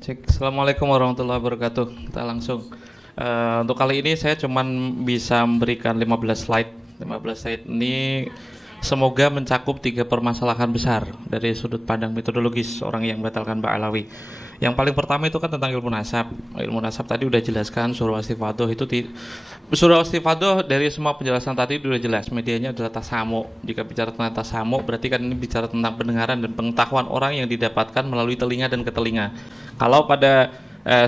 Cek. Assalamualaikum warahmatullahi wabarakatuh. Kita langsung. Untuk kali ini saya cuman bisa memberikan 15 slide. 15 slide ini semoga mencakup 3 permasalahan besar dari sudut pandang metodologis orang yang membatalkan Ba'alawi. Yang paling pertama itu kan tentang ilmu nasab. Ilmu nasab tadi udah jelaskan surah istifadoh itu surah istifadoh dari semua penjelasan tadi udah jelas. Medianya adalah tasamu. Jika bicara tentang tasamu berarti kan ini bicara tentang pendengaran dan pengetahuan orang yang didapatkan melalui telinga dan ke telinga. Kalau pada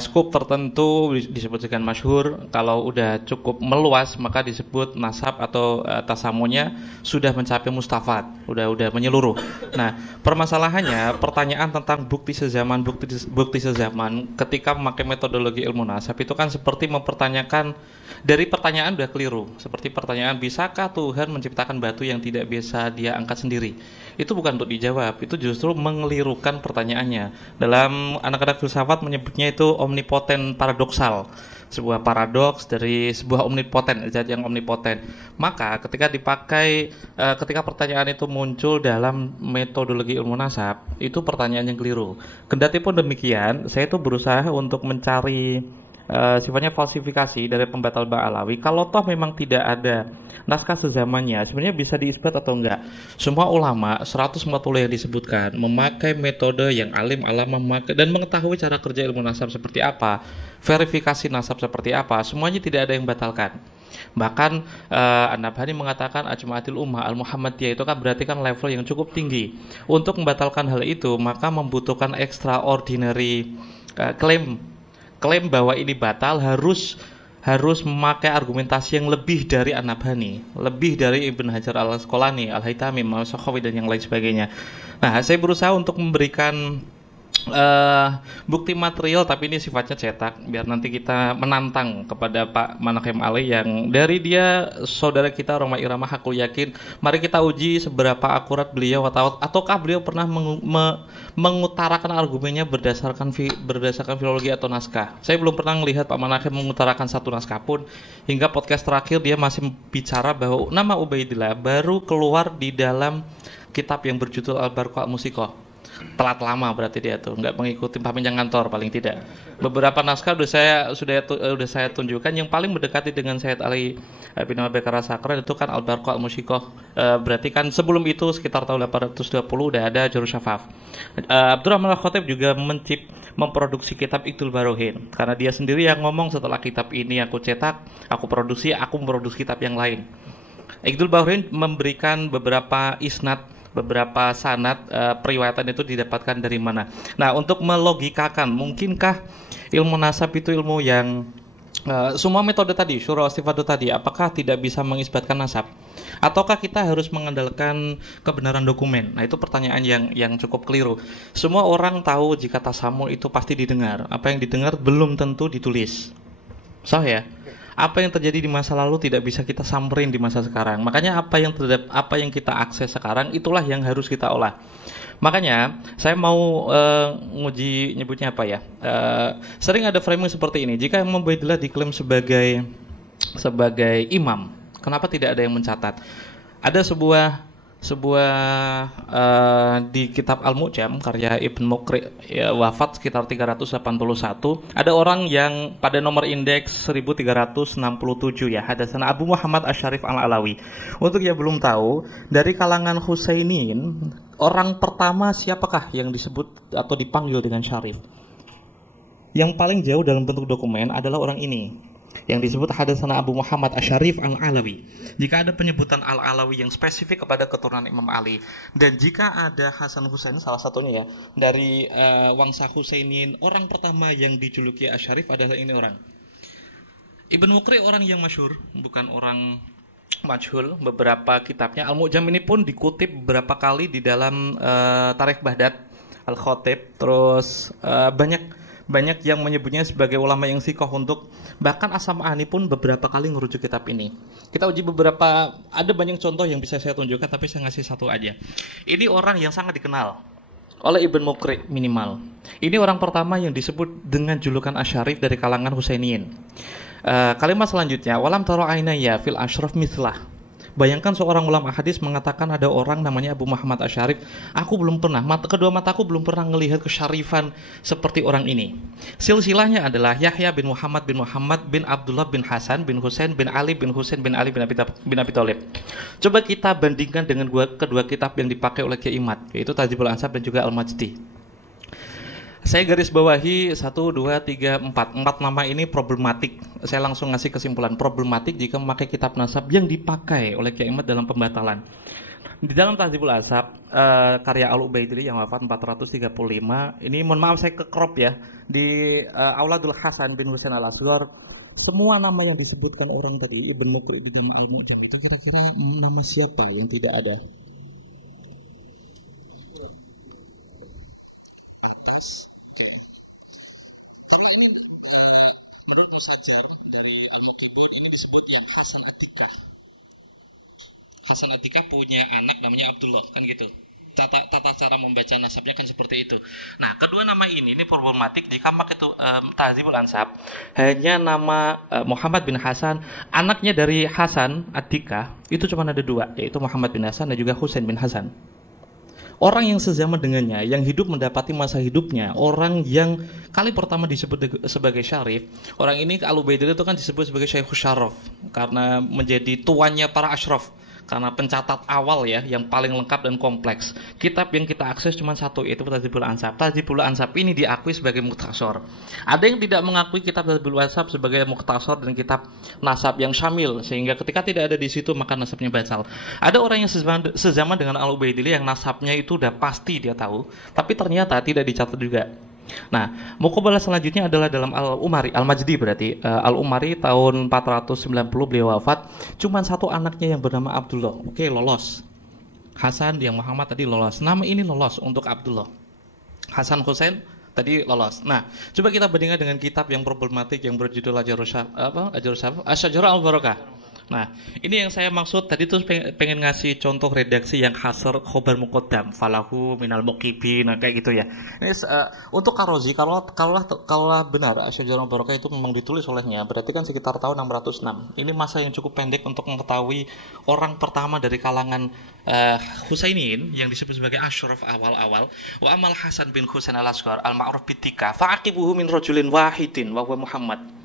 skup tertentu disebut dengan masyhur, kalau udah cukup meluas maka disebut nasab atau tasamunya sudah mencapai mustafad, udah menyeluruh. Nah, permasalahannya pertanyaan tentang bukti sezaman ketika memakai metodologi ilmu nasab itu kan seperti mempertanyakan dari pertanyaan udah keliru. Seperti pertanyaan, bisakah Tuhan menciptakan batu yang tidak bisa dia angkat sendiri? Itu bukan untuk dijawab, itu justru mengelirukan pertanyaannya. Dalam anak-anak filsafat menyebutnya itu omnipoten paradoksal, sebuah paradoks dari sebuah omnipoten, zat yang omnipoten. Maka ketika ketika pertanyaan itu muncul dalam metodologi ilmu nasab, itu pertanyaan yang keliru. Kendati pun demikian, saya itu berusaha untuk mencari sifatnya falsifikasi dari pembatal Ba'alawi. Kalau toh memang tidak ada naskah sezamannya, sebenarnya bisa diisbat atau enggak. Semua ulama 140 yang disebutkan memakai metode yang alim alam memakai dan mengetahui cara kerja ilmu nasab seperti apa, verifikasi nasab seperti apa, semuanya tidak ada yang batalkan. Bahkan An-Nabhani mengatakan ajma'atil ummah al-Muhammadiyah itu kan berarti kan level yang cukup tinggi. Untuk membatalkan hal itu maka membutuhkan extraordinary klaim bahwa ini batal harus memakai argumentasi yang lebih dari An-Nabhani, lebih dari Ibn Hajar al-Asqalani, Al-Haytami, Al-Sakhawi dan yang lain sebagainya. Nah, saya berusaha untuk memberikan bukti material, tapi ini sifatnya cetak biar nanti kita menantang kepada Pak Manahem Ali yang dari dia saudara kita Roma Irama Hakul Yakin. Mari kita uji seberapa akurat beliau ataukah beliau pernah mengutarakan argumennya berdasarkan filologi atau naskah. Saya belum pernah melihat Pak Manahem mengutarakan satu naskah pun. Hingga podcast terakhir dia masih bicara bahwa nama Ubaidillah baru keluar di dalam kitab yang berjudul Al-Barqa Al-Musiqah. Telat lama berarti dia tuh, nggak mengikuti pamjang kantor paling tidak. Beberapa naskah sudah saya tunjukkan yang paling mendekati dengan Sayyid Ali bin Abi Bakar As-Sakran itu kan Al-Barqa Al-Musiqah. Berarti kan sebelum itu sekitar tahun 820 udah ada Juru Syafaf. Abdurrahman Al-Khatib juga memproduksi kitab Iqdul Barohin karena dia sendiri yang ngomong setelah kitab ini aku cetak, aku memproduksi kitab yang lain. Iqdul Barohin memberikan beberapa isnad, beberapa sanad periwayatan itu didapatkan dari mana. Nah, untuk melogikakan mungkinkah ilmu nasab itu ilmu yang semua metode tadi, syura istifadah tadi, apakah tidak bisa mengisbatkan nasab? Ataukah kita harus mengandalkan kebenaran dokumen? Nah, itu pertanyaan yang cukup keliru. Semua orang tahu jika tasammul itu pasti didengar. Apa yang didengar belum tentu ditulis. Ya? Apa yang terjadi di masa lalu tidak bisa kita samperin di masa sekarang. Makanya apa yang kita akses sekarang itulah yang harus kita olah. Makanya saya mau nguji nyebutnya apa ya? Sering ada framing seperti ini. Jika Imam Ubaidillah diklaim sebagai imam, kenapa tidak ada yang mencatat? Ada sebuah di kitab Al-Mu'jam karya Ibn Muqri wafat sekitar 381, ada orang yang pada nomor indeks 1367 ya, hadatsana Abu Muhammad Asy-Syarif Al-Alawi. Untuk yang belum tahu, dari kalangan Husainin, orang pertama siapakah yang disebut atau dipanggil dengan Syarif? Yang paling jauh dalam bentuk dokumen adalah orang ini yang disebut hadatsana Abu Muhammad Asy-Syarif Al-Alawi. Jika ada penyebutan Al-Alawi yang spesifik kepada keturunan Imam Ali, dan jika ada Hasan Husain salah satunya ya dari wangsa Husainin, orang pertama yang dijuluki Asy-Syarif adalah ini orang. Ibn Muqri orang yang masyhur, bukan orang majhul. Beberapa kitabnya Al-Mu'jam ini pun dikutip beberapa kali di dalam Tarikh Baghdad Al-Khatib. Terus banyak yang menyebutnya sebagai ulama yang sikoh, untuk bahkan As-Sam'ani pun beberapa kali ngerujuk kitab ini. Kita uji beberapa, ada banyak contoh yang bisa saya tunjukkan, tapi saya ngasih satu aja. Ini orang yang sangat dikenal oleh Ibn Muqri minimal. Ini orang pertama yang disebut dengan julukan Asy-Syarif dari kalangan Husainiyin. Kalimat selanjutnya, walam tara ainaya fil asyraf mithlah. Bayangkan seorang ulama hadis mengatakan ada orang namanya Abu Muhammad Asy'arif, aku belum pernah, kedua mataku belum pernah melihat kesyarifan seperti orang ini. Silsilahnya adalah Yahya bin Muhammad bin Abdullah bin Hasan bin Husain bin Ali bin Husain bin Ali bin Abi Thalib. Coba kita bandingkan dengan kedua kitab yang dipakai oleh Kiai Imad, yaitu Tahdzibul Ansab dan juga Al-Majdi. Saya garis bawahi 1, 2, 3, 4 nama ini problematik. Saya langsung ngasih kesimpulan problematik jika memakai kitab nasab yang dipakai oleh Kiai Imad dalam pembatalan. Di dalam Tahdzibul Ansab karya Al-Ubaidili yang wafat 435, ini mohon maaf saya ke-crop ya, di Auladul Hasan bin Husain Al-Asghar, semua nama yang disebutkan orang tadi Ibn Muqri di Jama' Al-Mu'jam itu kira-kira nama siapa yang tidak ada? Atas. Kalau ini menurut Musajar dari Al-Muqibud ini disebut yang Hasan Atikah. Hasan Atikah punya anak namanya Abdullah, kan gitu. Tata cara membaca nasabnya kan seperti itu. Nah, kedua nama ini problematik jika pakai Tahdzibul Ansab hanya nama Muhammad bin Hasan, anaknya dari Hasan Atikah itu cuma ada dua, yaitu Muhammad bin Hasan dan juga Husain bin Hasan. Orang yang sezaman dengannya, yang hidup mendapati masa hidupnya, orang yang kali pertama disebut sebagai syarif, orang ini Al-Ubaidillah itu kan disebut sebagai Syekhus Syaraf karena menjadi tuannya para asyraf, karena pencatat awal ya, yang paling lengkap dan kompleks. Kitab yang kita akses cuma satu, yaitu Tahdzibul Ansab. Tahdzibul Ansab ini diakui sebagai mukhtasar. Ada yang tidak mengakui kitab Tahdzibul Ansab sebagai mukhtasar dan kitab nasab yang syamil, sehingga ketika tidak ada di situ maka nasabnya batal. Ada orang yang sezaman dengan Al-Ubaidillah yang nasabnya itu udah pasti dia tahu, tapi ternyata tidak dicatat juga. Nah, muqabalah selanjutnya adalah dalam Al-Umari, Al-Majdi berarti Al-Umari tahun 490 beliau wafat, cuman satu anaknya yang bernama Abdullah. Oke, lolos. Hasan yang Muhammad tadi lolos. Nama ini lolos untuk Abdullah. Hasan Husain tadi lolos. Nah, coba kita bandingkan dengan kitab yang problematik yang berjudul Asy-Syajarah Al-Barakah. Nah, ini yang saya maksud tadi tuh pengen ngasih contoh redaksi yang hasr khobar muqaddam falahu minal muqibin, nah, kayak gitu ya. Ini untuk Ar-Razi kalau benar Asy-Syajarah Al-Barakah itu memang ditulis olehnya, berarti kan sekitar tahun 606. Ini masa yang cukup pendek untuk mengetahui orang pertama dari kalangan Husainin yang disebut sebagai asyraf awal-awal. Wa amal Hasan bin Husain Al-Asghar al-ma'ruf bitika fa'aqibuhu min rajulin wahidin wa huwa Muhammad.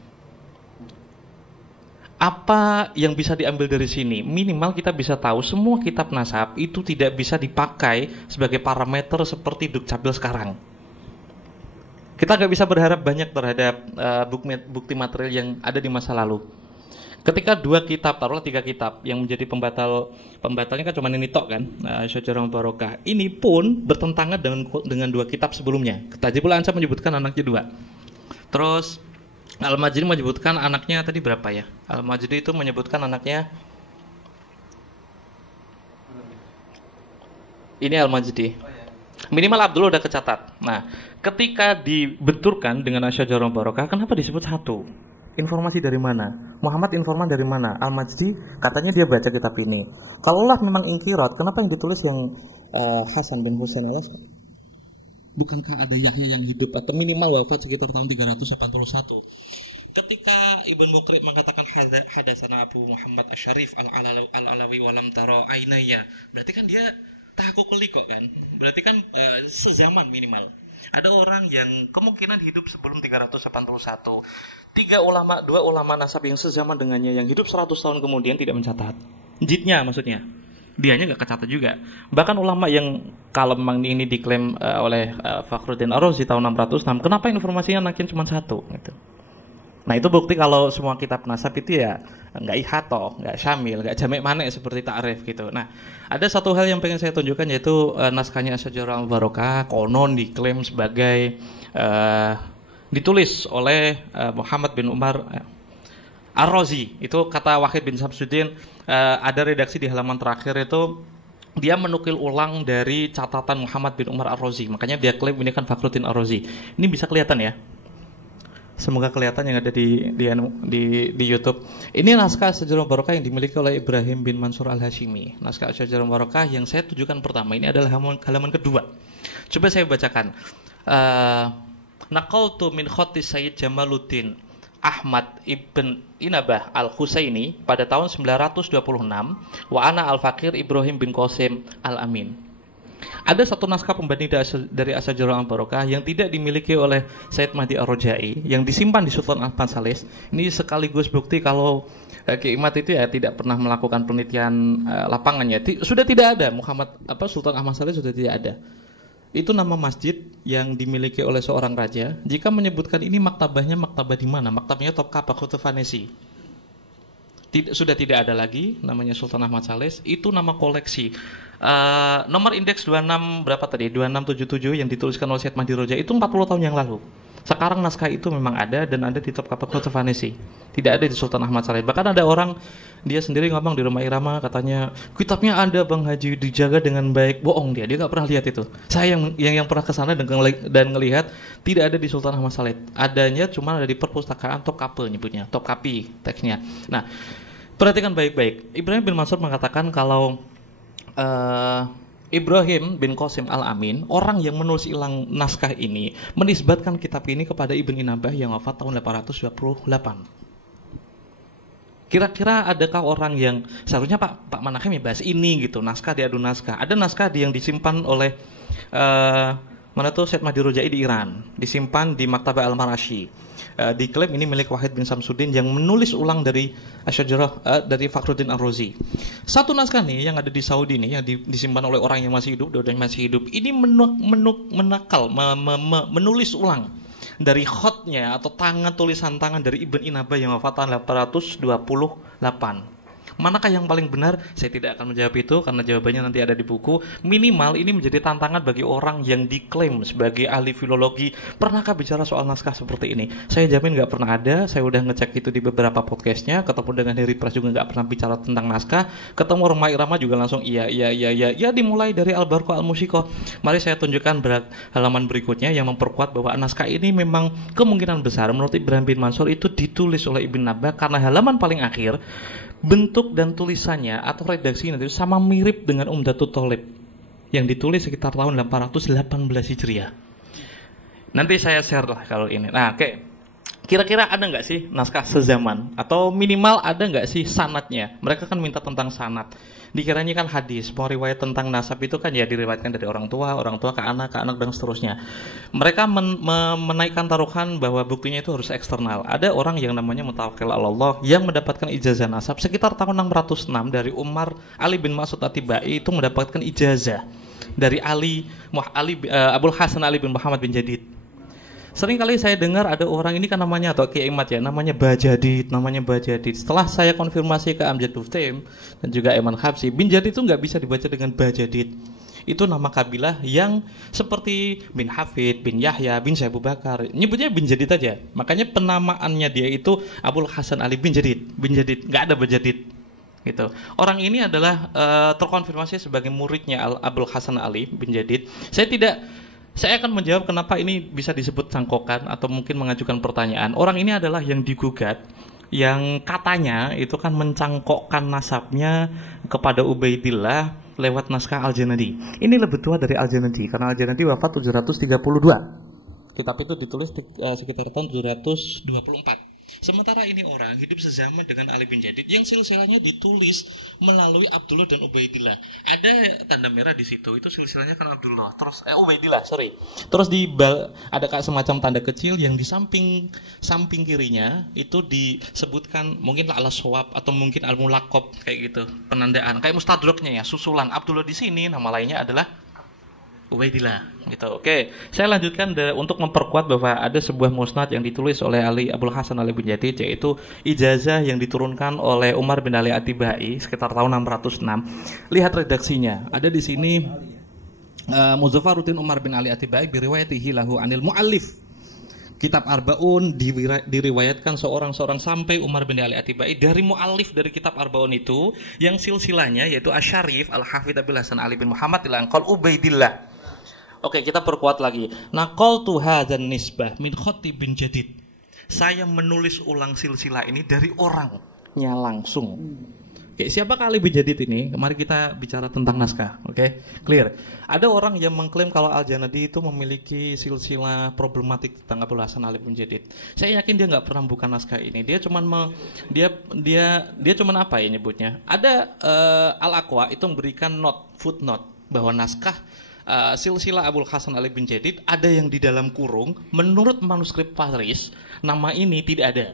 Apa yang bisa diambil dari sini? Minimal kita bisa tahu semua kitab nasab itu tidak bisa dipakai sebagai parameter seperti Dukcapil sekarang. Kita nggak bisa berharap banyak terhadap bukti material yang ada di masa lalu. Ketika dua kitab, taruhlah 3 kitab yang menjadi pembatalnya kan cuma ini tok kan, Asy-Syajarah Al-Barakah. Ini pun bertentangan dengan 2 kitab sebelumnya. Tahdzibul Ansab menyebutkan anaknya 2. Terus Al-Majdi menyebutkan anaknya tadi berapa ya? Al-Majdi itu menyebutkan anaknya ini Al-Majdi. Minimal Abdullah udah kecatat. Nah, ketika dibenturkan dengan Asy-Syajarah Al-Barakah, kenapa disebut satu? Informasi dari mana? Muhammad informan dari mana? Al-Majdi katanya dia baca kitab ini. Kalaulah memang ingkirat, kenapa yang ditulis yang Hasan bin Husain Al-Asghar? Bukankah ada Yahya yang hidup atau minimal wafat sekitar tahun 381? Ketika Ibn Muqri mengatakan hadasana Abu Muhammad Asy'arif al-Alawi walam taro ainaya, berarti kan dia tahaqququl liqa kan? Berarti kan sezaman minimal. Ada orang yang kemungkinan hidup sebelum 381. 2 ulama nasab yang sezaman dengannya yang hidup 100 tahun kemudian tidak mencatat. Jidnya maksudnya. Dianya nggak kecatat juga. Bahkan ulama yang kalau memang ini diklaim oleh Fakhruddin Ar-Razi tahun 606, kenapa informasinya nakin cuma 1 gitu. Nah, itu bukti kalau semua kitab nasab itu ya nggak ihato, nggak syamil, nggak jamek manek seperti ta'rif gitu. Nah, ada satu hal yang pengen saya tunjukkan, yaitu naskahnya Asy-Syajarah Al-Barakah konon diklaim sebagai ditulis oleh Muhammad bin Umar Ar-Razi. Itu kata Wahid bin Samsuddin, ada redaksi di halaman terakhir itu dia menukil ulang dari catatan Muhammad bin Umar Ar-Razi. Makanya dia klaim ini kan Fakhruddin Ar-Razi. Ini bisa kelihatan ya. Semoga kelihatan yang ada di YouTube. Ini naskah Asy-Syajarah Al-Barakah yang dimiliki oleh Ibrahim bin Mansur Al-Hashimi. Naskah Asy-Syajarah Al-Barakah yang saya tunjukkan pertama ini adalah halaman kedua. Coba saya bacakan. Naqaltu min khatti Sayyid Jamaluddin Ahmad ibn Inabah al-Husaini pada tahun 926, wa ana al-Fakir Ibrahim bin Qasim al-Amin. Ada satu naskah pembanding dari Asy-Syajarah al-Barokah yang tidak dimiliki oleh Sayyid Mahdi Ar-Rajai, yang disimpan di Sultan Ahmad Salis. Ini sekaligus bukti kalau Ki Imad itu ya tidak pernah melakukan penelitian lapangannya. Sudah tidak ada Sultan Ahmad Salis sudah tidak ada. Itu nama masjid yang dimiliki oleh seorang raja. Jika menyebutkan ini maktabahnya, maktabah di mana? Maktabahnya Topkapı Kütüphanesi. Sudah tidak ada lagi namanya Sultan Ahmad Salis. Itu nama koleksi. Nomor indeks 26 berapa tadi? 2677 yang dituliskan oleh Syed Mahdi Roja itu 40 tahun yang lalu. Sekarang naskah itu memang ada dan ada di Topkapı Kütüphanesi. Tidak ada di Sultan Ahmad Salis. Bahkan ada orang dia sendiri ngomong di Rumah Irama, katanya kitabnya ada Bang Haji, dijaga dengan baik. Bohong dia nggak pernah lihat itu. Saya yang pernah ke sana dan ngelihat tidak ada di Sultan Ahmad Salis. Adanya cuma ada di perpustakaan Topkapı nyebutnya, Topkapi teksnya. Nah, perhatikan baik-baik. Ibrahim bin Mansur mengatakan kalau Ibrahim bin Qasim al-Amin, orang yang menulis ulang naskah ini, menisbatkan kitab ini kepada Ibn Inabah yang wafat tahun 828. Kira-kira adakah orang yang seharusnya Pak Manahem ya bahas ini gitu, naskah diadu naskah. Ada naskah yang disimpan oleh Syed Mahdi Rojai di Iran, disimpan di Maktabah Al-Marashi. Diklaim ini milik Wahid bin Samsuddin yang menulis ulang dari Asy-Syajarah dari Fakhruddin Ar-Razi. Satu naskah nih yang ada di Saudi nih yang disimpan oleh orang yang masih hidup, yang masih hidup. Ini menulis ulang dari khotnya atau tulisan tangan dari Ibn Inabah yang wafat tahun 828. Manakah yang paling benar? Saya tidak akan menjawab itu karena jawabannya nanti ada di buku. Minimal ini menjadi tantangan bagi orang yang diklaim sebagai ahli filologi. Pernahkah bicara soal naskah seperti ini? Saya jamin nggak pernah ada. Saya udah ngecek itu di beberapa podcastnya. Ketemu dengan Heri Pras juga nggak pernah bicara tentang naskah. Ketemu Rumah Irama juga langsung iya. Ya dimulai dari Al-Barqah Al-Musyikoh. Mari saya tunjukkan halaman berikutnya yang memperkuat bahwa naskah ini memang kemungkinan besar menurut Ibrahim bin Mansur itu ditulis oleh Ibn Nabah karena halaman paling akhir bentuk dan tulisannya atau redaksinya itu sama mirip dengan Umdatut Thalib yang ditulis sekitar tahun 818 Hijriah. Nanti saya share lah kalau ini. Nah, oke. Kira-kira ada nggak sih naskah sezaman atau minimal ada nggak sih sanadnya? Mereka kan minta tentang sanad. Dikiranya kan hadis, mau riwayat tentang nasab itu kan ya diriwayatkan dari orang tua ke anak dan seterusnya. Mereka menaikkan taruhan bahwa buktinya itu harus eksternal. Ada orang yang namanya Mutawakkil Allah yang mendapatkan ijazah nasab sekitar tahun 606 dari Umar Ali bin Mas'ud At-Tibai itu mendapatkan ijazah dari Abul Hasan Ali bin Muhammad bin Jadid. Sering kali saya dengar ada orang ini kan namanya atau Kiai Imad ya, namanya Bajadid. Setelah saya konfirmasi ke Amjad Duftaim dan juga Eman Habsi, bin Jadid itu nggak bisa dibaca dengan Bajadid. Itu nama kabilah yang seperti bin Hafid, bin Yahya, bin Abu Bakar. Nyebutnya bin Jadid aja. Makanya penamaannya dia itu Abul Hasan Ali bin Jadid. Nggak ada Bajadid. Gitu. Orang ini adalah terkonfirmasi sebagai muridnya Abul Hasan Ali bin Jadid. Saya akan menjawab kenapa ini bisa disebut cangkokan atau mungkin mengajukan pertanyaan. Orang ini adalah yang digugat, yang katanya itu kan mencangkokkan nasabnya kepada Ubaidillah lewat naskah Al-Janadi. Ini lebih tua dari Al-Janadi karena Al-Janadi wafat 732. Kitab itu ditulis sekitar tahun 724. Sementara ini orang hidup sezaman dengan Ali bin Jadid yang silsilahnya ditulis melalui Abdullah dan Ubaidillah. Ada tanda merah di situ, itu silsilahnya kan Abdullah, terus Ubaidillah, Terus ada kayak semacam tanda kecil yang di samping kirinya itu disebutkan mungkin al-Shawab atau mungkin al-Mulaqab kayak gitu, penandaan kayak mustadraknya ya, susulan Abdullah di sini, nama lainnya adalah Ubaidillah gitu. Oke, saya lanjutkan untuk memperkuat bahwa ada sebuah musnad yang ditulis oleh Abul Hasan Ali bin Jadid, yaitu ijazah yang diturunkan oleh Umar bin Ali At-Tibai sekitar tahun 606. Lihat redaksinya. Ada di sini Muzaffaruddin Umar bin Ali At-Tibai biriwayatihi lahu anil muallif. Kitab Arbaun diriwayatkan seorang sampai Umar bin Ali At-Tibai dari muallif dari kitab Arbaun itu yang silsilahnya yaitu Asy-Syarif Al-Hafidz Abil Hasan Ali bin Muhammad al-Anqal Ubaidillah. Oke, kita perkuat lagi. Naqaltu hadzan nisbah min Khatib bin Jadid. Saya menulis ulang silsilah ini dari orangnya langsung. Oke, siapa Ali bin Jadid ini? Mari kita bicara tentang naskah. Oke, clear. Ada orang yang mengklaim kalau Al-Janadi itu memiliki silsilah problematik tentang Abdul Hasan Ali bin Jadid. Saya yakin dia nggak pernah buka naskah ini. Dia cuman dia cuman apa ya nyebutnya? Ada Al-Aqwa itu memberikan footnote bahwa naskah silsilah Abdul Hasan Ali bin Jadid ada yang di dalam kurung. Menurut manuskrip Paris, nama ini tidak ada.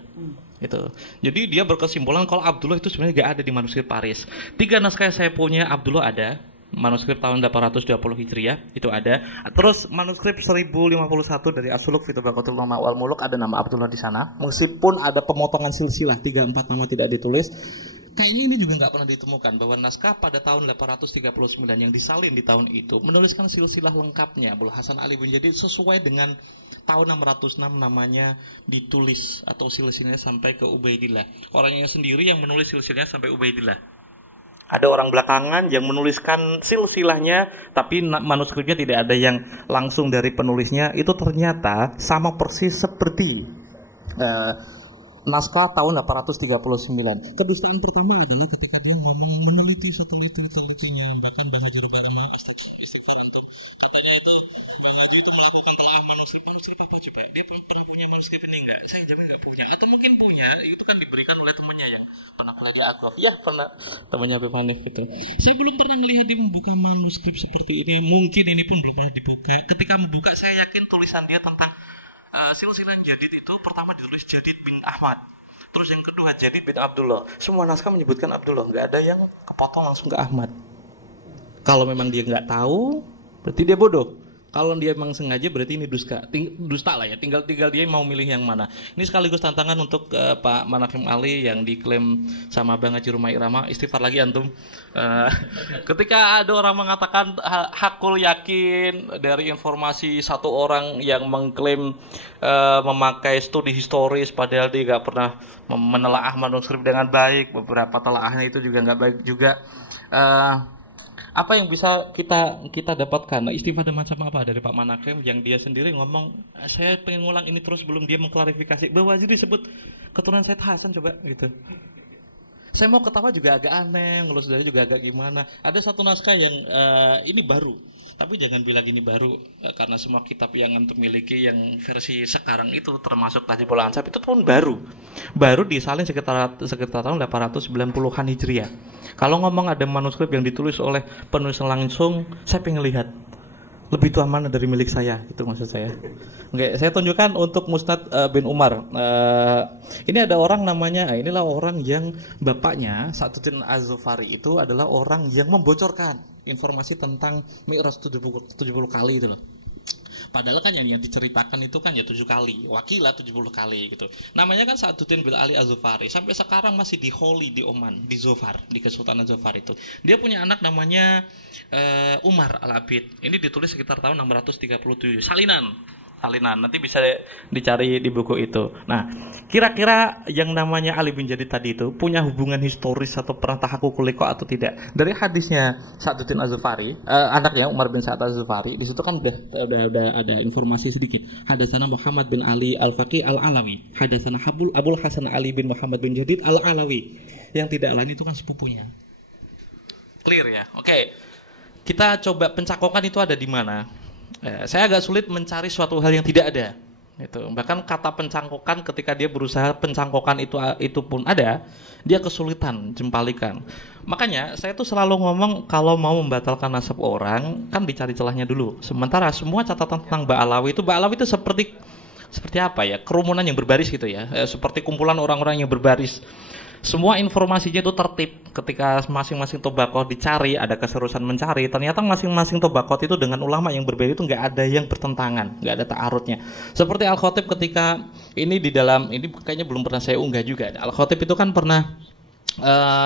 Itu. Jadi dia berkesimpulan kalau Abdullah itu sebenarnya nggak ada di manuskrip Paris. 3 naskah yang saya punya Abdullah ada, manuskrip tahun 820 Hijriah itu ada. Terus manuskrip 1051 dari As-Suluk fi Tabaqatul Ulama wal Muluk ada nama Abdullah di sana. Meskipun ada pemotongan silsilah 3-4 nama tidak ditulis. Kayaknya ini juga nggak pernah ditemukan bahwa naskah pada tahun 839 yang disalin di tahun itu menuliskan silsilah lengkapnya Abdul Hasan Ali bin Jadid sesuai dengan tahun 606 namanya ditulis atau silsilahnya sampai ke Ubaidillah. Orangnya sendiri yang menulis silsilahnya sampai Ubaidillah. Ada orang belakangan yang menuliskan silsilahnya tapi manuskripnya tidak ada yang langsung dari penulisnya. Itu ternyata sama persis seperti naskah tahun 839. Kedustaan pertama adalah ketika dia ngomong meneliti seteliti-telitinya, bahkan Bang Haji Rubai Amal istighfar untuk katanya itu Bang Haji itu melakukan telah manuskrip apa coba? Dia pernah punya manuskrip ini enggak? Saya jamin enggak punya. Atau mungkin punya, itu kan diberikan oleh temannya yang pernah kuliah di Agrof. Iya, pernah. Temannya Habib Hanif gitu. Saya belum pernah melihat dia membuka manuskrip seperti ini. Mungkin ini pun belum pernah dibuka. Ketika membuka, saya yakin tulisan dia tentang silsilah Jadid itu pertama ditulis Jadid bin Ahmad. Terus yang kedua Jadid bin Abdullah. Semua naskah menyebutkan Abdullah, enggak ada yang kepotong langsung ke Ahmad. Kalau memang dia enggak tahu, berarti dia bodoh. Kalau dia memang sengaja berarti ini dusta lah ya. Tinggal dia mau milih yang mana. Ini sekaligus tantangan untuk Pak Manakim Ali yang diklaim sama Bang Haji Rumai Irama. Istighfar lagi antum. Ketika ada orang mengatakan hakul yakin dari informasi satu orang yang mengklaim memakai studi historis padahal dia nggak pernah menelaah manuskrip dengan baik. Beberapa telaahnya itu juga nggak baik juga. Apa yang bisa kita dapatkan? Istifade macam apa dari Pak Manakem yang dia sendiri ngomong, saya pengen ngulang ini terus belum dia mengklarifikasi bahwa jadi disebut keturunan Said Hasan coba gitu. Saya mau ketawa juga agak aneh, ngelus dari juga agak gimana. Ada satu naskah yang ini baru, tapi jangan bilang ini baru karena semua kitab yang antum miliki yang versi sekarang itu termasuk Tahdzibul Ansab itu pun baru disalin sekitar tahun 890-an Hijriah. Kalau ngomong ada manuskrip yang ditulis oleh penulis langsung, saya pengen lihat lebih tua mana dari milik saya, itu maksud saya. Oke, saya tunjukkan untuk Musnad bin Umar. Ini ada orang namanya, inilah orang yang bapaknya Sa'duddin Az-Zufari itu adalah orang yang membocorkan informasi tentang Mi'raj 70 kali itu loh. Padahal kan yang diceritakan itu kan ya 7 kali, wakilah 70 kali gitu. Namanya kan Sa'duddin bin Ali Az-Zufari. Sampai sekarang masih di Holi di Oman, di Zofar, di Kesultanan Zofar itu. Dia punya anak namanya Umar Al-Abid. Ini ditulis sekitar tahun 637. Salinan. Nanti bisa dicari di buku itu. Nah, kira-kira yang namanya Ali bin Jadid tadi itu punya hubungan historis atau pernah tahaqquq liqa atau tidak? Dari hadisnya Sa'duddin Az-Zufari, anaknya Umar bin Sa'ad Az-Zufari, di situ kan udah ada informasi sedikit. Hadatsana Muhammad bin Ali Al-Faqih Al-Alawi, hadatsana Abul Hasan Ali bin Muhammad bin Jadid Al-Alawi. Yang tidak lain itu kan sepupunya. Clear ya? Oke. Kita coba pencakokan itu ada di mana? Saya agak sulit mencari suatu hal yang tidak ada. Itu. Bahkan kata pencangkokan ketika dia berusaha pencangkokan itu pun ada, dia kesulitan jempalikan. Makanya saya tuh selalu ngomong kalau mau membatalkan nasab orang kan dicari celahnya dulu. Sementara semua catatan tentang Ba'alawi itu seperti apa ya? Kerumunan yang berbaris gitu ya. Seperti kumpulan orang-orang yang berbaris. Semua informasinya itu tertib. Ketika masing-masing tobaqoh dicari, ada keserusan mencari, ternyata masing-masing tobaqoh itu dengan ulama yang berbeda itu nggak ada yang bertentangan, nggak ada ta'arudnya. Seperti Al-Khatib ketika ini kayaknya belum pernah saya unggah juga. Al-Khatib itu kan pernah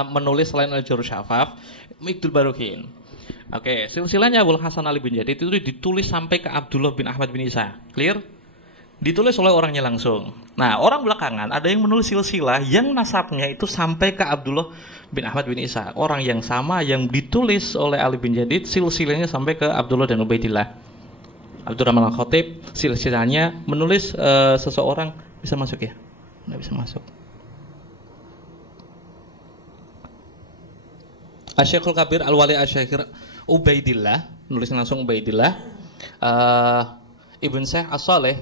menulis selain Al-Jurr Syafaf, Miqdul Baruhin. Oke, silsilahnya Abul Hasan Ali bin Jadid itu ditulis sampai ke Abdullah bin Ahmad bin Isa. Clear? Ditulis oleh orangnya langsung. Nah, orang belakangan ada yang menulis silsilah yang nasabnya itu sampai ke Abdullah bin Ahmad bin Isa. Orang yang sama yang ditulis oleh Ali bin Jadid silsilahnya sampai ke Abdullah dan Ubaidillah. Abdurrahman Al-Khatib silsilahnya menulis seseorang bisa masuk ya? Nggak bisa masuk. Asy-Syekhul Kabir Al-Wali Asy-Syekhir Ubaidillah, nulis langsung Ubaidillah. Ibn Syekh As-Shalih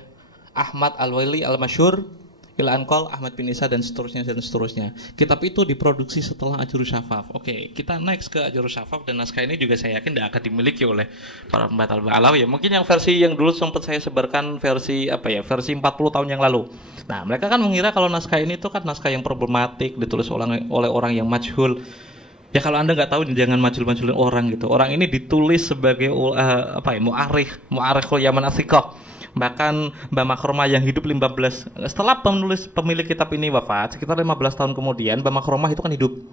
Ahmad Al-Wali Al-Masyhur ila Anqal Ahmad bin Isa dan seterusnya. Kitab itu diproduksi setelah Ajrus Syafaf. Oke, kita next ke Ajrus Syafaf, dan naskah ini juga saya yakin tidak akan dimiliki oleh para pembatal Ba'alawi ya. Mungkin yang versi yang dulu sempat saya sebarkan versi versi 40 tahun yang lalu. Nah, mereka kan mengira kalau naskah ini itu kan naskah yang problematik, ditulis oleh orang yang majhul. Ya kalau Anda nggak tahu jangan majhul-majhulin orang gitu. Orang ini ditulis sebagai mu'arikhul Yaman As-Siqah. Bahkan Mbah Makromah yang hidup 15 setelah pemilik kitab ini wafat, sekitar 15 tahun kemudian Mbah Makromah itu kan hidup.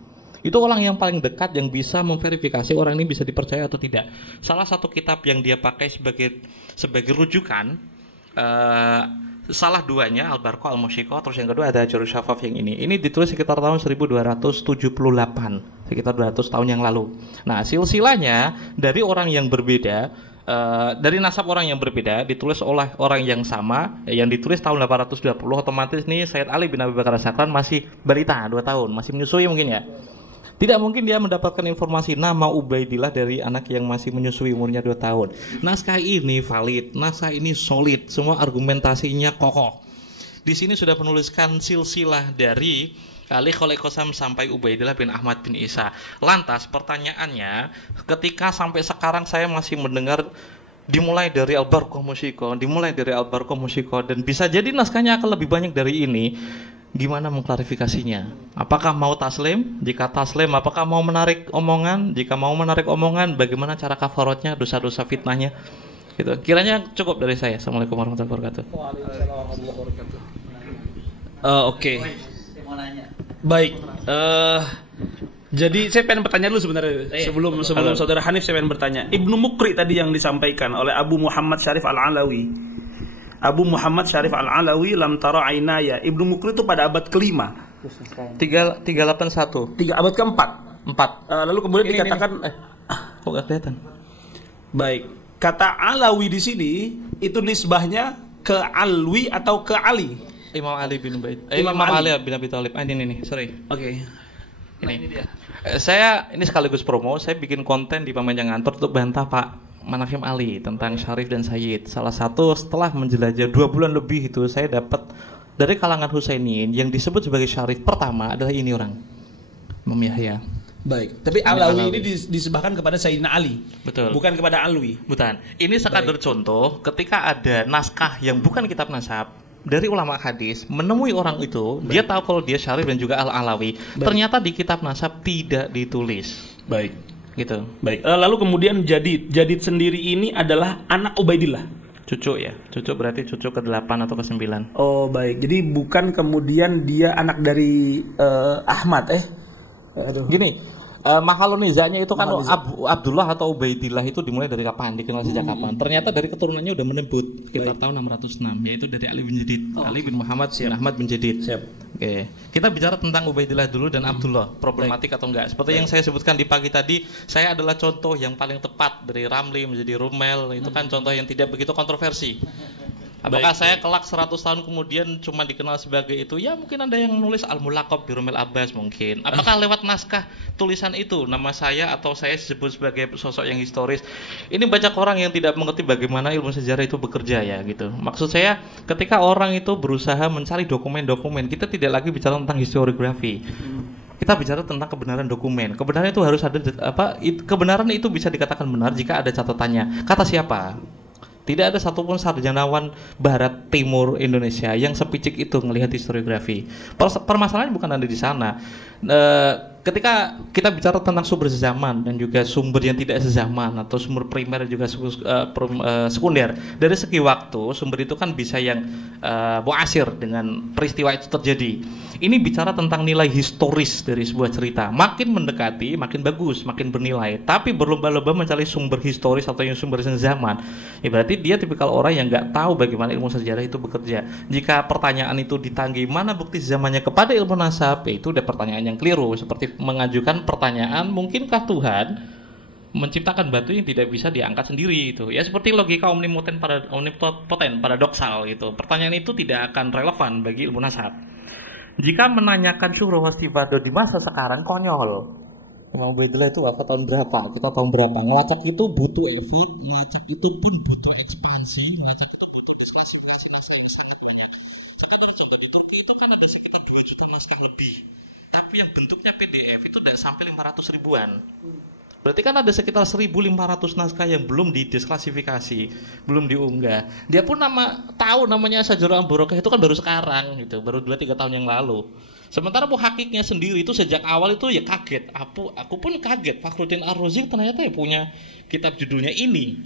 Itu orang yang paling dekat yang bisa memverifikasi orang ini bisa dipercaya atau tidak. Salah satu kitab yang dia pakai sebagai rujukan, salah duanya Al-Barqa Al-Musyiqah, terus yang kedua ada Ajrus Syafaf yang ini. Ini ditulis sekitar tahun 1278, sekitar 200 tahun yang lalu. Nah, silsilahnya dari orang yang berbeda, dari nasab orang yang berbeda, ditulis oleh orang yang sama, yang ditulis tahun 820, otomatis nih Sayyid Ali bin Abi Bakar As-Sakran masih balita, 2 tahun, masih menyusui mungkin ya. Tidak mungkin dia mendapatkan informasi nama Ubaidillah dari anak yang masih menyusui umurnya 2 tahun. Naskah ini valid, naskah ini solid, semua argumentasinya kokoh. Di sini sudah menuliskan silsilah dari Ali Khalil Qasam sampai Ubaidillah bin Ahmad bin Isa. Lantas pertanyaannya, ketika sampai sekarang saya masih mendengar dimulai dari Al-Barqa Musyiqah, dan bisa jadi naskahnya akan lebih banyak dari ini. Gimana mengklarifikasinya? Apakah mau taslim? Jika taslim, apakah mau menarik omongan? Jika mau menarik omongan, bagaimana cara kafaratnya, dosa-dosa fitnahnya? Gitu. Kiranya cukup dari saya. Assalamualaikum warahmatullahi wabarakatuh. Waalaikumsalam warahmatullahi wabarakatuh. Oke. Baik. Jadi saya pengen bertanya dulu sebenarnya. Sebelum Saudara Hanif, saya pengen bertanya. Ibnu Muqri tadi yang disampaikan oleh Abu Muhammad Syarif Al-Alawi, lam tara ainaya. Ibnu Muqri itu pada abad kelima. 381. Abad keempat. 4. Lalu kemudian dikatakan kok gak kelihatan? Baik. Kata Alawi di sini itu nisbahnya ke Alwi atau ke Ali? Imam Ali bin Imam Ali bin Abi Thalib. Ini sorry. Oke. Ini dia. Ini sekaligus promo. Saya bikin konten di Pamenjang Ngantor untuk bantah Pak Manakhim Ali tentang Syarif dan Sayyid. Salah satu setelah menjelajah 2 bulan lebih itu, saya dapat dari kalangan Husainiyin yang disebut sebagai Syarif pertama adalah ini orang, Imam Yahya. Baik, tapi Alawi ini disebahkan kepada Sayyidina Ali. Betul. Bukan kepada Alwi. Bukan. Ini sekadar contoh ketika ada naskah yang bukan kitab nasab dari ulama hadis menemui orang itu, dia tahu kalau dia Syarif dan juga Al-Alawi. Ternyata di kitab nasab tidak ditulis. Baik. Gitu. Baik. Lalu kemudian Jadid sendiri ini adalah anak Ubaidillah. Cucu ya. Cucu berarti cucu ke-8 atau ke-9. Oh, baik. Jadi bukan kemudian dia anak dari Ahmad Gini, Mahalun nizanya itu kan Abdullah atau Ubaidillah itu dimulai dari kapan, dikenal sejak kapan? Ternyata dari keturunannya udah menebut sekitar tahun 606, yaitu dari Ali bin Jadid, Ali bin Muhammad bin Ahmad bin Jadid. Oke. Kita bicara tentang Ubaidillah dulu dan Abdullah, problematik atau enggak? Seperti yang saya sebutkan di pagi tadi, saya adalah contoh yang paling tepat dari Ramli menjadi Rumel, itu kan contoh yang tidak begitu kontroversi. Apakah saya kelak 100 tahun kemudian cuma dikenal sebagai itu? Ya mungkin ada yang nulis Al-Mulaqab di Rumel Abbas mungkin. Apakah lewat naskah tulisan itu nama saya atau saya disebut sebagai sosok yang historis? Ini banyak orang yang tidak mengerti bagaimana ilmu sejarah itu bekerja ya gitu. Maksud saya ketika orang itu berusaha mencari dokumen-dokumen, kita tidak lagi bicara tentang historiografi. Kita bicara tentang kebenaran dokumen. Kebenaran itu harus ada kebenaran itu bisa dikatakan benar jika ada catatannya. Kata siapa? Tidak ada satupun sarjanawan Barat Timur Indonesia yang sepicik itu melihat historiografi. Permasalahannya bukan ada di sana. Ketika kita bicara tentang sumber sezaman dan juga sumber yang tidak sezaman atau sumber primer dan juga sekunder, dari segi waktu sumber itu kan bisa yang muasir dengan peristiwa itu terjadi. Ini bicara tentang nilai historis dari sebuah cerita. Makin mendekati, makin bagus, makin bernilai. Tapi berlomba-lomba mencari sumber historis atau yang sumber zaman, ya berarti dia tipikal orang yang nggak tahu bagaimana ilmu sejarah itu bekerja. Jika pertanyaan itu ditanggi mana bukti zamannya kepada ilmu nasab, ya itu udah pertanyaan yang keliru. Seperti mengajukan pertanyaan, mungkinkah Tuhan menciptakan batu yang tidak bisa diangkat sendiri itu? Ya seperti logika omnipoten paradoksal gitu. Pertanyaan itu tidak akan relevan bagi ilmu nasab. Jika menanyakan syuhro wastifado di masa sekarang konyol. Imam Ubaidillah itu wafat tahun berapa? Kita tahun berapa? Ngelacak itu butuh effort, ngelacak itu pun butuh ekspansi, ngelacak itu butuh disklasifikasi naskah yang sangat banyak. Sekarang contoh di Turki itu kan ada sekitar 2 juta naskah lebih. Tapi yang bentuknya PDF itu tidak sampai 500 ribuan. Berarti kan ada sekitar 1.500 naskah yang belum didisklasifikasi, belum diunggah. Dia pun tahu namanya Syajarul Al-Barakah itu kan baru sekarang gitu, baru 2-3 tahun yang lalu. Sementara muhakiknya sendiri itu sejak awal itu ya kaget. Aku pun kaget. Fakhruddin Ar-Razi ternyata ya punya kitab judulnya ini.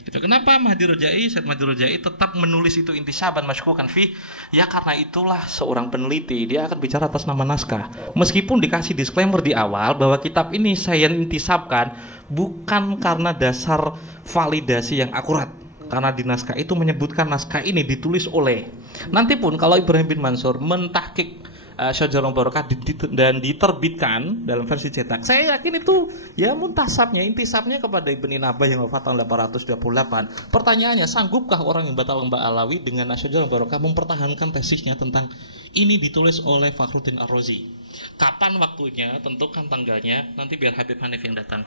Gitu. Kenapa Said Mahdi Rojai tetap menulis itu intisaban masykukan fi? Ya karena itulah seorang peneliti, dia akan bicara atas nama naskah. Meskipun dikasih disclaimer di awal bahwa kitab ini saya intisabkan bukan karena dasar validasi yang akurat. Karena di naskah itu menyebutkan naskah ini ditulis oleh. Nanti pun kalau Ibrahim bin Mansur mentahqiq Syajarul Barakah dan diterbitkan dalam versi cetak, saya yakin itu ya muntasabnya, intisabnya kepada Ibn Nabah yang wafat tahun 828. Pertanyaannya, sanggupkah orang yang batal Mbak Alawi dengan Syajarul Barakah mempertahankan tesisnya tentang ini ditulis oleh Fakhruddin Ar-Razi? Kapan waktunya? Tentukan tanggalnya. Nanti biar Habib Hanif yang datang.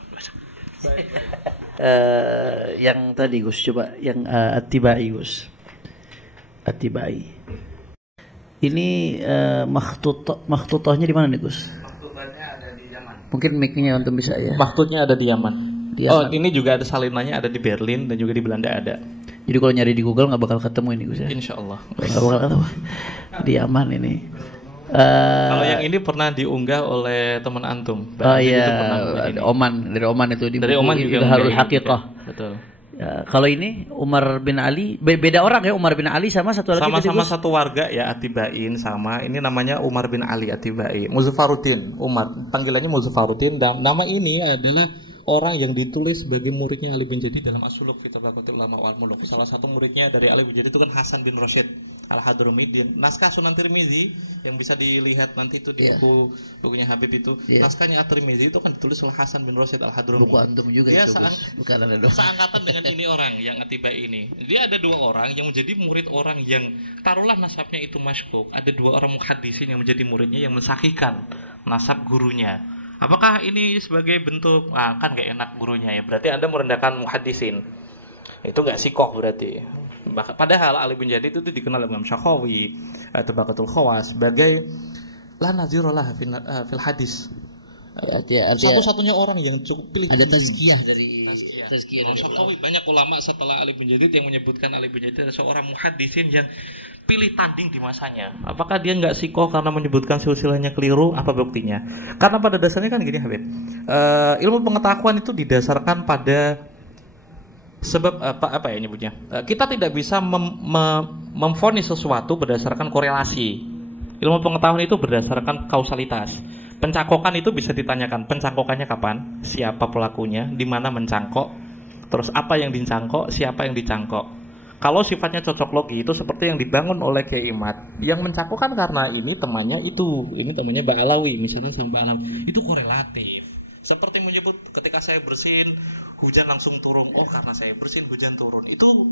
Yang tadi Gus, coba yang At-Tibai Gus. At-Tibai. Ini makhtutahnya di mana nih Gus? Makhtutahnya ada di Yaman. Mungkin mic-nya untuk bisa ya. Makhtutnya ada di Yaman. Oh, ini juga ada salinannya, ada di Berlin dan juga di Belanda ada. Jadi kalau nyari di Google nggak bakal ketemu ini Gus ya? Insya Allah. Nggak bakal ketemu. Di Yaman ini. Kalau yang ini pernah diunggah oleh teman antum. Oh iya, Oman, dari Oman itu di dari Oman juga Harul Haqiqah. Betul. Ya, kalau ini Umar bin Ali, beda orang ya, Umar bin Ali sama satu lagi. Sama-sama satu warga ya, Atibain sama. Ini namanya Umar bin Ali Atibai. Muzaffaruddin Umar, panggilannya Muzaffaruddin. Dan nama ini adalah orang yang ditulis sebagai muridnya Ali bin Jadid dalam As-Suluk fi Tabaqatil Ulama wal Muluk. Salah satu muridnya dari Ali bin Jadid itu kan Hasan bin Rasyid Al-Hadrami. Naskah Sunan Tirmizi yang bisa dilihat nanti itu di bukunya Habib itu. Naskahnya At-Tirmizi itu kan ditulis oleh Hasan bin Rasyid Al-Hadrami. Buku antum juga ya, itu. Bukan ada dong. Seangkatan dengan ini orang yang Atibai ini. Dia ada 2 orang yang menjadi murid orang yang taruhlah nasabnya itu masykuk. Ada 2 orang muhaddisin yang menjadi muridnya yang mensahihkan nasab gurunya. Apakah ini sebagai bentuk kan gak enak gurunya ya, berarti Anda merendahkan muhaddisin. Itu gak sikoh berarti. Padahal Ali bin Jadid itu dikenal Imam Syakhawi atau Tabaqatul Khawas sebagai la naziralah fil hadis. Satu-satunya orang yang cukup pilih. Ada tazkiyah dari Imam Syakhawi. Banyak ulama setelah Ali bin Jadid yang menyebutkan Ali bin Jadid adalah seorang muhaddisin yang pilih tanding di masanya. Apakah dia nggak sikoh karena menyebutkan silsilahnya keliru? Apa buktinya? Karena pada dasarnya kan gini Habib, ilmu pengetahuan itu didasarkan pada sebab apa ya nyebutnya? Kita tidak bisa memvonis sesuatu berdasarkan korelasi. Ilmu pengetahuan itu berdasarkan kausalitas. Pencangkokan itu bisa ditanyakan, pencangkokannya kapan, siapa pelakunya, di mana mencangkok, terus apa yang dicangkok, siapa yang dicangkok. Kalau sifatnya cocok logi itu seperti yang dibangun oleh Kiai Imad, yang mencangkokkan karena ini temannya itu, ini temannya Mbak Alawi, misalnya sama Mbak Alawi, itu korelatif. Seperti menyebut ketika saya bersin, hujan langsung turun. Oh karena saya bersin hujan turun. Itu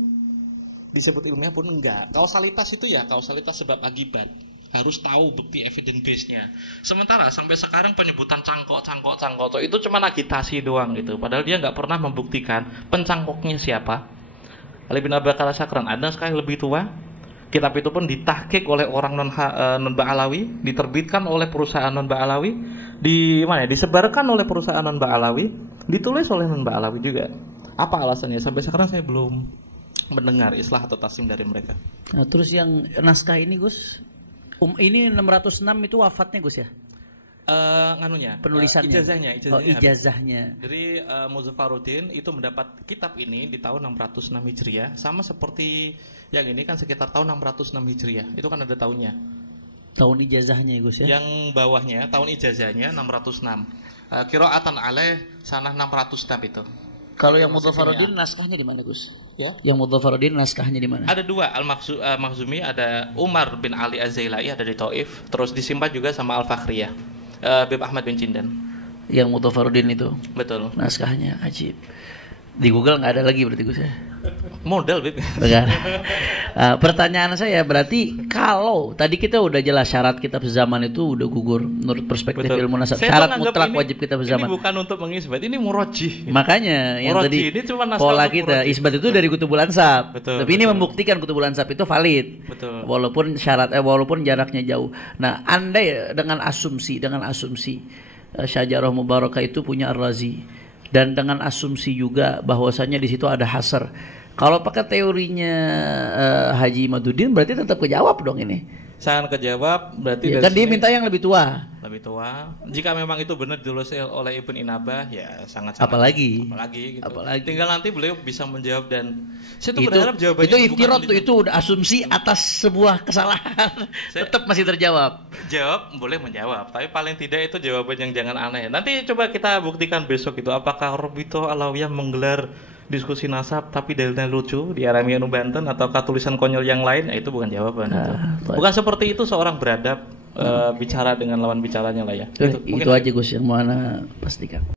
disebut ilmiah pun enggak. Kausalitas itu ya kausalitas sebab akibat. Harus tahu bukti evidence base-nya. Sementara sampai sekarang penyebutan cangkok itu cuma agitasi doang gitu. Padahal dia nggak pernah membuktikan pencangkoknya siapa. Ali bin Abi Bakar Sakran ada sekali lebih tua. Kitab itu pun ditahqiq oleh orang non Ba'alawi, diterbitkan oleh perusahaan non Ba'alawi, disebarkan oleh perusahaan non Ba'alawi, ditulis oleh non Ba'alawi juga. Apa alasannya? Sampai sekarang saya belum mendengar islah atau taslim dari mereka. Nah, terus yang naskah ini Gus, ini 606 itu wafatnya Gus ya? Penulisannya, ijazahnya. Jadi Muzaffaruddin itu mendapat kitab ini di tahun 606 Hijriah, sama seperti yang ini kan sekitar tahun 606 Hijriah. Itu kan ada tahunnya. Tahun ijazahnya Gus ya. Yang bawahnya tahun ijazahnya 606. Qiraatan alaih sanah 606 itu. Kalau yang Muzaffaruddin naskahnya di mana Gus? Ya. Yang Muzaffaruddin naskahnya di mana? Ada 2, Al-Makhzumi ada Umar bin Ali Az-Zailai ada di Taif, terus disimpan juga sama Al-Fakhriyah. Bib Ahmad bin Cindan. Yang Muzaffaruddin itu. Betul. Naskahnya ajib. Di Google nggak ada lagi berarti Gus ya? Modal, Bib. Bukan. Pertanyaan saya berarti kalau tadi kita udah jelas syarat kitab sezaman itu udah gugur menurut perspektif Betul. ilmu nasab. Saya Syarat menganggap mutlak ini- wajib kitab sezaman. Ini bukan untuk mengisbat, ini murojih. Makanya yang Murojih, tadi ini cuma naskah pola untuk kita murojih. isbat itu dari kutubul ansab. Betul, Tapi ini betul. membuktikan kutubul ansab itu valid. Betul. Walaupun walaupun jaraknya jauh. Nah, andai dengan asumsi Syajarah Mubarakah itu punya Ar-Razi dan dengan asumsi juga bahwasanya di situ ada hasar. Kalau pakai teorinya Haji Maduddin berarti tetap kejawab dong ini. Sangat kejawab, berarti Ya, dari kan dia sini minta yang lebih tua. lebih tua. Jika memang itu benar ditulis oleh Ibn Inabah, ya sangat-sangat. Apalagi gitu. Apalagi. Tinggal nanti beliau bisa menjawab dan saya tuh Itu berharap jawabannya itu bukan iftirat tuh, tulisan. itu udah asumsi atas sebuah kesalahan. Tetap masih terjawab. Jawab boleh menjawab, tapi paling tidak itu jawaban yang jangan aneh. Nanti coba kita buktikan besok itu apakah Robito Alawiyah menggelar diskusi nasab tapi dalilnya lucu di Aramianu Banten ataukah tulisan konyol yang lain, ya itu bukan jawaban. Itu. Bukan seperti itu seorang beradab bicara dengan lawan bicaranya lah ya. Itu aja Gus yang mau ana pastikan.